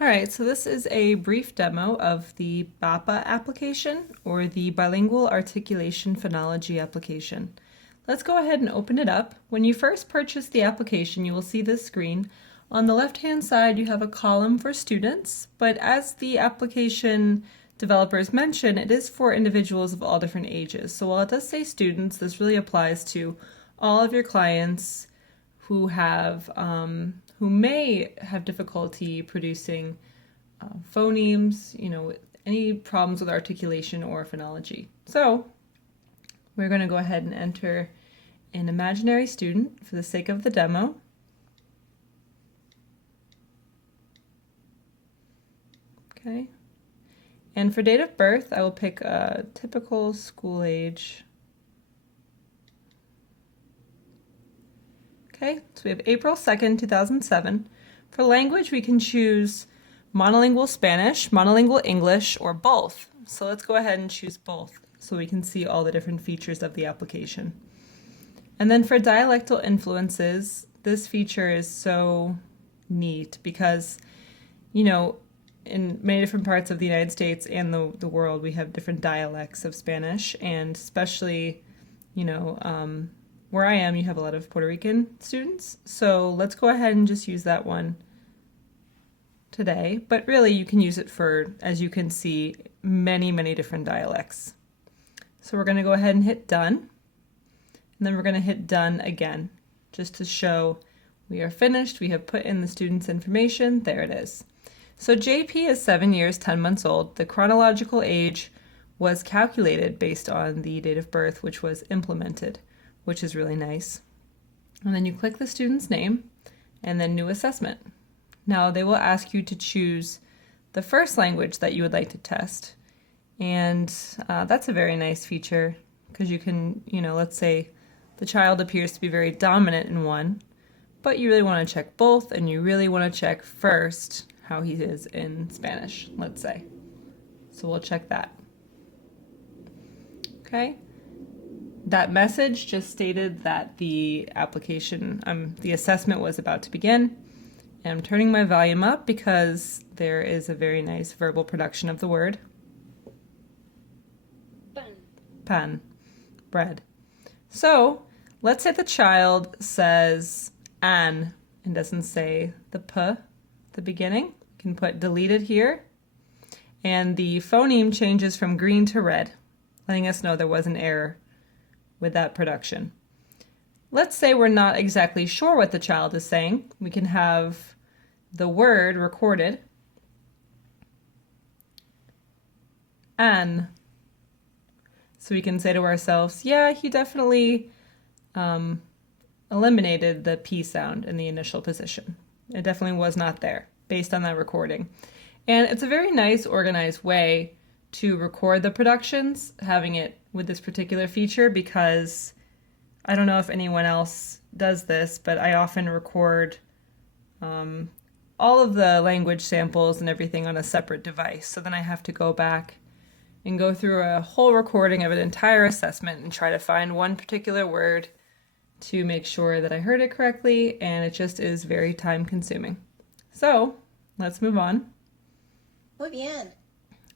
All right, so this is a brief demo of the BAPA application, or the Bilingual Articulation Phonology application. Let's go ahead and open it up. When you first purchase the application, you will see this screen. On the left-hand side, you have a column for students, but as the application developers mention, it is for individuals of all different ages. So while it does say students, this really applies to all of your clients who may have difficulty producing phonemes, any problems with articulation or phonology. So we're going to go ahead and enter an imaginary student for the sake of the demo. Okay. And for date of birth, I will pick a typical school age. Okay, so we have April 2nd, 2007. For language, we can choose monolingual Spanish, monolingual English, or both. So let's go ahead and choose both so we can see all the different features of the application. And then for dialectal influences, this feature is so neat because, in many different parts of the United States and the world, we have different dialects of Spanish, and especially, where I am, you have a lot of Puerto Rican students. So let's go ahead and just use that one today. But really, you can use it for, as you can see, many, many different dialects. So we're going to go ahead and hit done. And then we're going to hit done again, just to show we are finished. We have put in the student's information. There it is. So JP is 7 years, 10 months old. The chronological age was calculated based on the date of birth, which was implemented, which is really nice. And then you click the student's name and then new assessment. Now they will ask you to choose the first language that you would like to test. And that's a very nice feature because you can, let's say the child appears to be very dominant in one, but you really want to check both, and you really want to check first how he is in Spanish, let's say. So we'll check that. Okay. That message just stated that the application, the assessment was about to begin. And I'm turning my volume up because there is a very nice verbal production of the word. Pan. Pan. Bread. So let's say the child says an and doesn't say the p at the beginning. You can put deleted here. And the phoneme changes from green to red, letting us know there was an error with that production. Let's say we're not exactly sure what the child is saying. We can have the word recorded. An. So we can say to ourselves, yeah, he definitely eliminated the P sound in the initial position. It definitely was not there based on that recording. And it's a very nice, organized way to record the productions, having it with this particular feature, because I don't know if anyone else does this, but I often record all of the language samples and everything on a separate device. So then I have to go back and go through a whole recording of an entire assessment and try to find one particular word to make sure that I heard it correctly, and it just is very time consuming. So let's move on. Muy bien.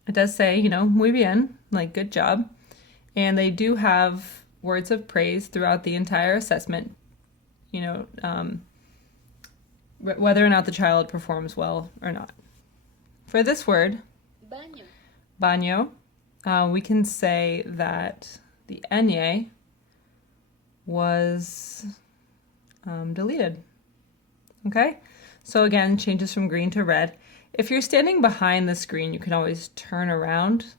It does say, muy bien, like good job. And they do have words of praise throughout the entire assessment, whether or not the child performs well or not. For this word, Baño. baño, we can say that the ñe was deleted. Okay? So again, changes from green to red. If you're standing behind the screen, you can always turn around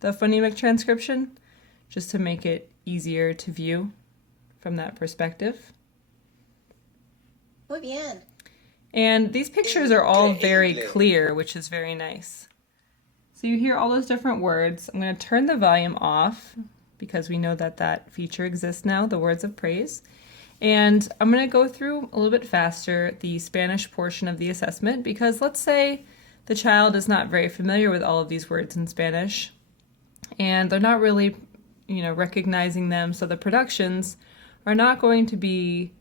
the phonemic transcription just to make it easier to view from that perspective. Muy bien. And these pictures are all very clear, which is very nice. So you hear all those different words. I'm going to turn the volume off because we know that that feature exists now, the words of praise. And I'm going to go through a little bit faster the Spanish portion of the assessment, because let's say the child is not very familiar with all of these words in Spanish and they're not really, recognizing them. So the productions are not going to be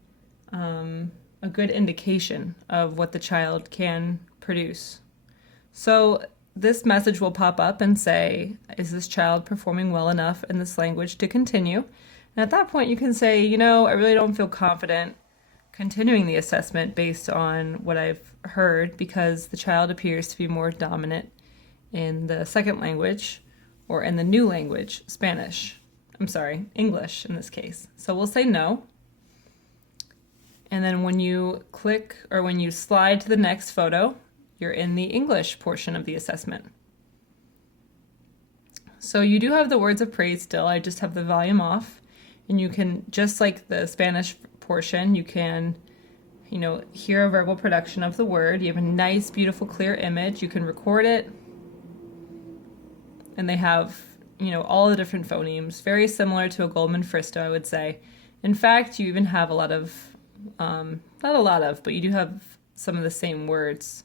a good indication of what the child can produce. So this message will pop up and say, is this child performing well enough in this language to continue? And at that point you can say, I really don't feel confident continuing the assessment based on what I've heard because the child appears to be more dominant in the second language or in the new language, English in this case. So we'll say no. And then when you click or when you slide to the next photo, you're in the English portion of the assessment. So you do have the words of praise still. I just have the volume off. And you can, just like the Spanish portion, you can, hear a verbal production of the word. You have a nice, beautiful, clear image. You can record it. And they have, all the different phonemes, very similar to a Goldman Fristo, I would say. In fact, you even have a lot of, not a lot of, but you do have some of the same words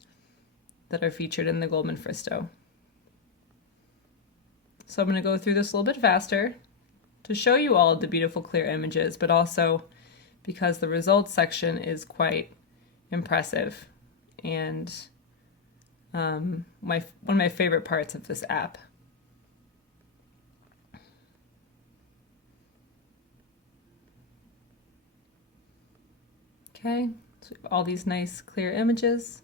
that are featured in the Goldman Fristo. So I'm going to go through this a little bit faster to show you all of the beautiful clear images, but also because the results section is quite impressive and one of my favorite parts of this app. Okay, so we have all these nice clear images.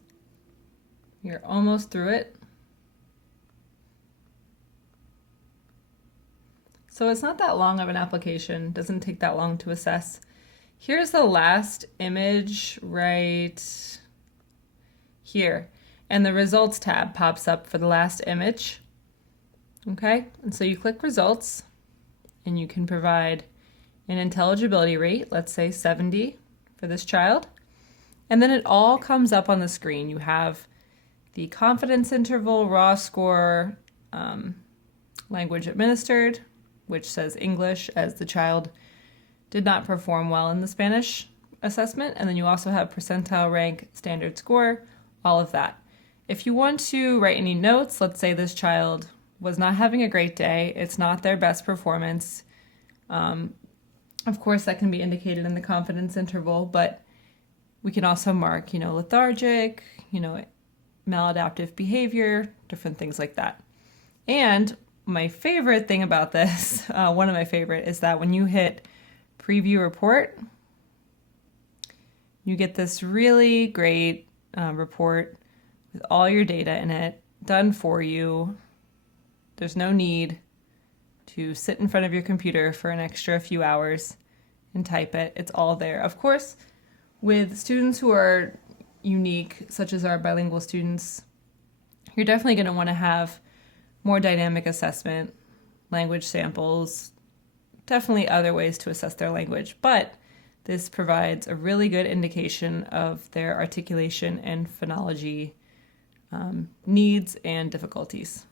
You're almost through it. So it's not that long of an application, doesn't take that long to assess. Here's the last image right here. And the results tab pops up for the last image. Okay, and so you click results and you can provide an intelligibility rate, let's say 70 for this child. And then it all comes up on the screen. You have the confidence interval, raw score, language administered, which says English as the child did not perform well in the Spanish assessment. And then you also have percentile rank, standard score, all of that. If you want to write any notes, let's say this child was not having a great day, it's not their best performance. Of course, that can be indicated in the confidence interval, but we can also mark, lethargic, maladaptive behavior, different things like that. And my favorite thing about this, one of my favorite, is that when you hit preview report, you get this really great report with all your data in it, done for you. There's no need to sit in front of your computer for an extra few hours and type it. It's all there. Of course, with students who are unique, such as our bilingual students, you're definitely going to want to have more dynamic assessment, language samples, definitely other ways to assess their language. But this provides a really good indication of their articulation and phonology needs and difficulties.